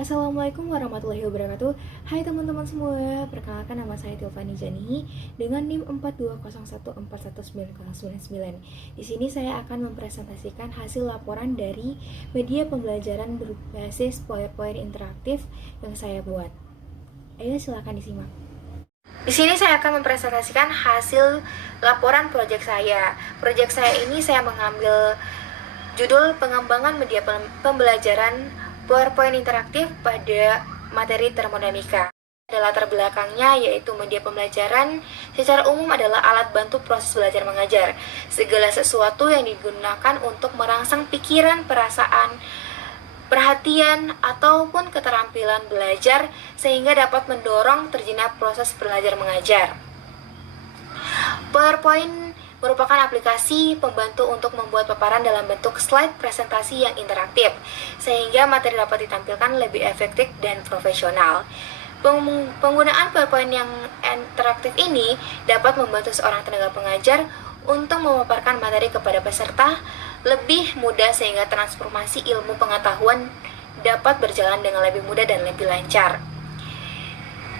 Assalamualaikum warahmatullahi wabarakatuh. Hai teman-teman semua, perkenalkan nama saya Tilvani Jani dengan NIM 4201419099. Di sini saya akan mempresentasikan hasil laporan dari media pembelajaran berbasis PowerPoint interaktif yang saya buat. Ayo silakan disimak. Di sini saya akan mempresentasikan hasil laporan proyek saya. Proyek saya ini saya mengambil judul pengembangan media pembelajaran PowerPoint interaktif pada materi termodinamika. Ada latar belakangnya yaitu media pembelajaran secara umum adalah alat bantu proses belajar mengajar. Segala sesuatu yang digunakan untuk merangsang pikiran, perasaan, perhatian, ataupun keterampilan belajar sehingga dapat mendorong terjadinya proses belajar mengajar. PowerPoint merupakan aplikasi pembantu untuk membuat paparan dalam bentuk slide presentasi yang interaktif, sehingga materi dapat ditampilkan lebih efektif dan profesional. Penggunaan PowerPoint yang interaktif ini dapat membantu seorang tenaga pengajar untuk memaparkan materi kepada peserta lebih mudah sehingga transformasi ilmu pengetahuan dapat berjalan dengan lebih mudah dan lebih lancar.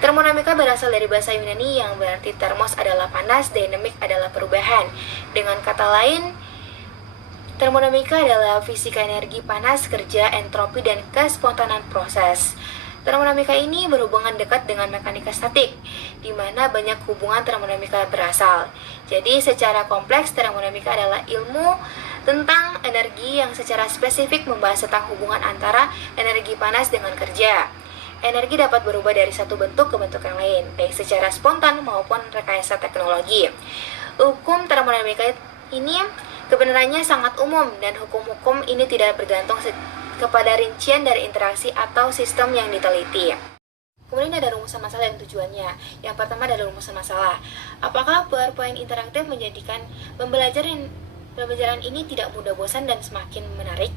Termodinamika berasal dari bahasa Yunani yang berarti termos adalah panas, dynamic adalah perubahan. Dengan kata lain, termodinamika adalah fisika energi panas, kerja, entropi, dan kespontanan proses. Termodinamika ini berhubungan dekat dengan mekanika statik, di mana banyak hubungan termodinamika berasal. Jadi secara kompleks, termodinamika adalah ilmu tentang energi yang secara spesifik membahas tentang hubungan antara energi panas dengan kerja. Energi dapat berubah dari satu bentuk ke bentuk yang lain, baik secara spontan maupun rekayasa teknologi. Hukum termodinamika ini kebenarannya sangat umum dan hukum-hukum ini tidak bergantung kepada rincian dari interaksi atau sistem yang diteliti. Kemudian ada rumusan masalah dan tujuannya. Yang pertama adalah rumusan masalah. Apakah PowerPoint interaktif menjadikan pembelajaran ini tidak mudah bosan dan semakin menarik?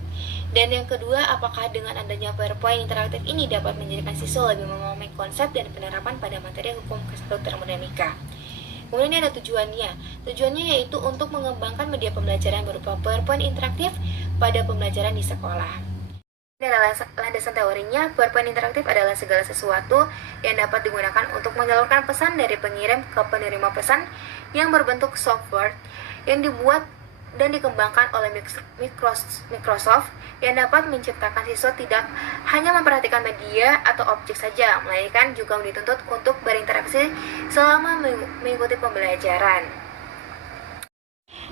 Dan yang kedua, apakah dengan adanya PowerPoint interaktif ini dapat menjadikan siswa lebih memahami konsep dan penerapan pada materi hukum ke-1 termodinamika? Kemudian ini ada tujuannya. Tujuannya yaitu untuk mengembangkan media pembelajaran berupa PowerPoint interaktif pada pembelajaran di sekolah. Ini adalah landasan teorinya. PowerPoint interaktif adalah segala sesuatu yang dapat digunakan untuk menyalurkan pesan dari pengirim ke penerima pesan yang berbentuk software yang dibuat dan dikembangkan oleh Microsoft yang dapat menciptakan siswa tidak hanya memperhatikan media atau objek saja, melainkan juga dituntut untuk berinteraksi selama mengikuti pembelajaran.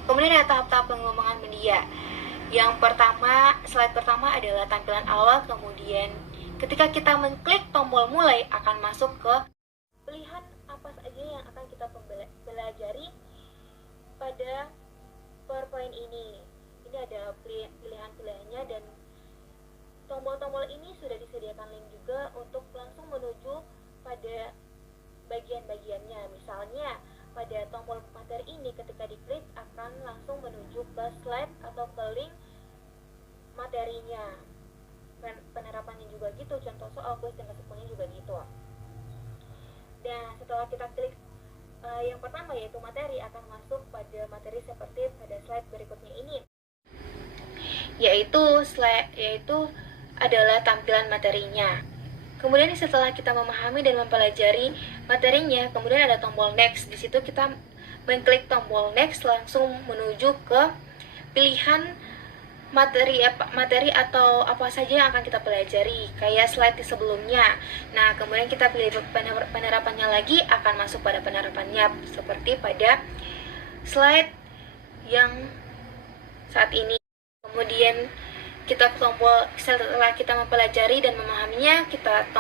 Kemudian ada tahap-tahap pengembangan media. Yang pertama, slide pertama adalah tampilan awal, kemudian ketika kita mengklik tombol mulai akan masuk ke pilihan apa saja yang akan kita pelajari pada PowerPoint ini. Ini ada pilihan-pilihannya dan tombol-tombol ini sudah disediakan link juga untuk langsung menuju pada bagian-bagiannya. Misalnya pada tombol materi ini ketika diklik akan langsung menuju ke slide atau ke link materinya. Penerapannya juga gitu, contoh soal, kuis dan kesimpulannya juga gitu. Dan setelah kita klik yang pertama yaitu materi akan masuk pada materi seperti pada slide berikutnya ini, yaitu adalah tampilan materinya. Kemudian setelah kita memahami dan mempelajari materinya, kemudian ada tombol next. Di situ kita mengklik tombol next langsung menuju ke pilihan materi atau apa saja yang akan kita pelajari, kayak slide di sebelumnya. Nah, kemudian kita pilih penerapannya lagi, akan masuk pada penerapannya seperti pada slide yang saat ini. Kemudian setelah kita mempelajari dan memahaminya, kita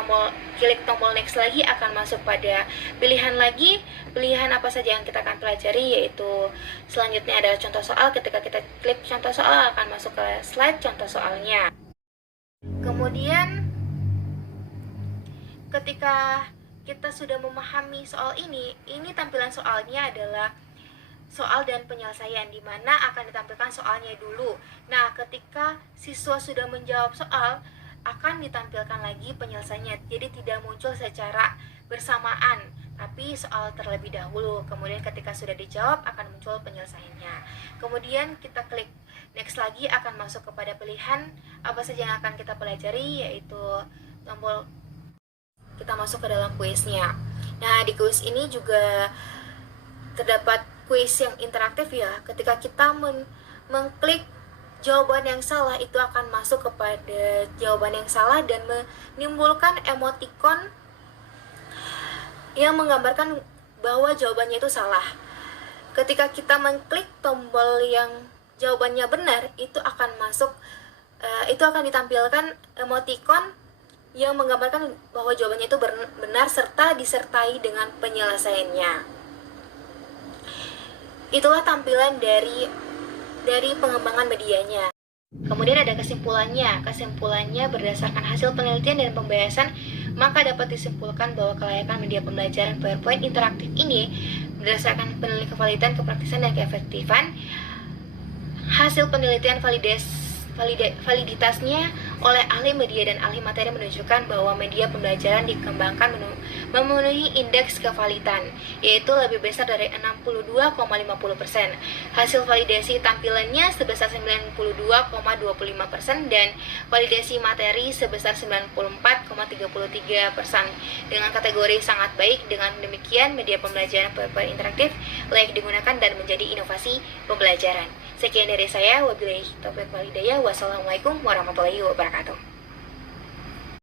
klik tombol next lagi, akan masuk pada pilihan apa saja yang kita akan pelajari, yaitu selanjutnya adalah contoh soal. Ketika kita klik contoh soal akan masuk ke slide contoh soalnya. Kemudian ketika kita sudah memahami soal ini tampilan soalnya adalah soal dan penyelesaian, di mana akan ditampilkan soalnya dulu. Nah, ketika siswa sudah menjawab soal, akan ditampilkan lagi penyelesaiannya. Jadi tidak muncul secara bersamaan, tapi soal terlebih dahulu. Kemudian ketika sudah dijawab, akan muncul penyelesaiannya. Kemudian kita klik next lagi, akan masuk kepada pilihan apa saja yang akan kita pelajari, yaitu tombol kita masuk ke dalam kuisnya. Nah, di kuis ini juga terdapat kuis yang interaktif ya. Ketika kita mengklik jawaban yang salah, itu akan masuk kepada jawaban yang salah dan menimbulkan emoticon yang menggambarkan bahwa jawabannya itu salah. Ketika kita mengklik tombol yang jawabannya benar, itu akan ditampilkan emoticon yang menggambarkan bahwa jawabannya itu benar serta disertai dengan penyelesaiannya. Itulah tampilan dari pengembangan medianya. Kemudian ada kesimpulannya. Kesimpulannya berdasarkan hasil penelitian dan pembahasan, maka dapat disimpulkan bahwa kelayakan media pembelajaran PowerPoint interaktif ini berdasarkan penelitian kevalidan, kepraktisan, dan keefektifan. Hasil penelitian validitasnya oleh ahli media dan ahli materi menunjukkan bahwa media pembelajaran dikembangkan memenuhi indeks kevalidan, yaitu lebih besar dari 62,50%. Hasil validasi tampilannya sebesar 92,25% dan validasi materi sebesar 94,33%. Dengan kategori sangat baik. Dengan demikian, media pembelajaran PowerPoint interaktif layak digunakan dan menjadi inovasi pembelajaran. Sekian dari saya, wabillahi taufiq wal hidayah. Wassalamualaikum warahmatullahi wabarakatuh.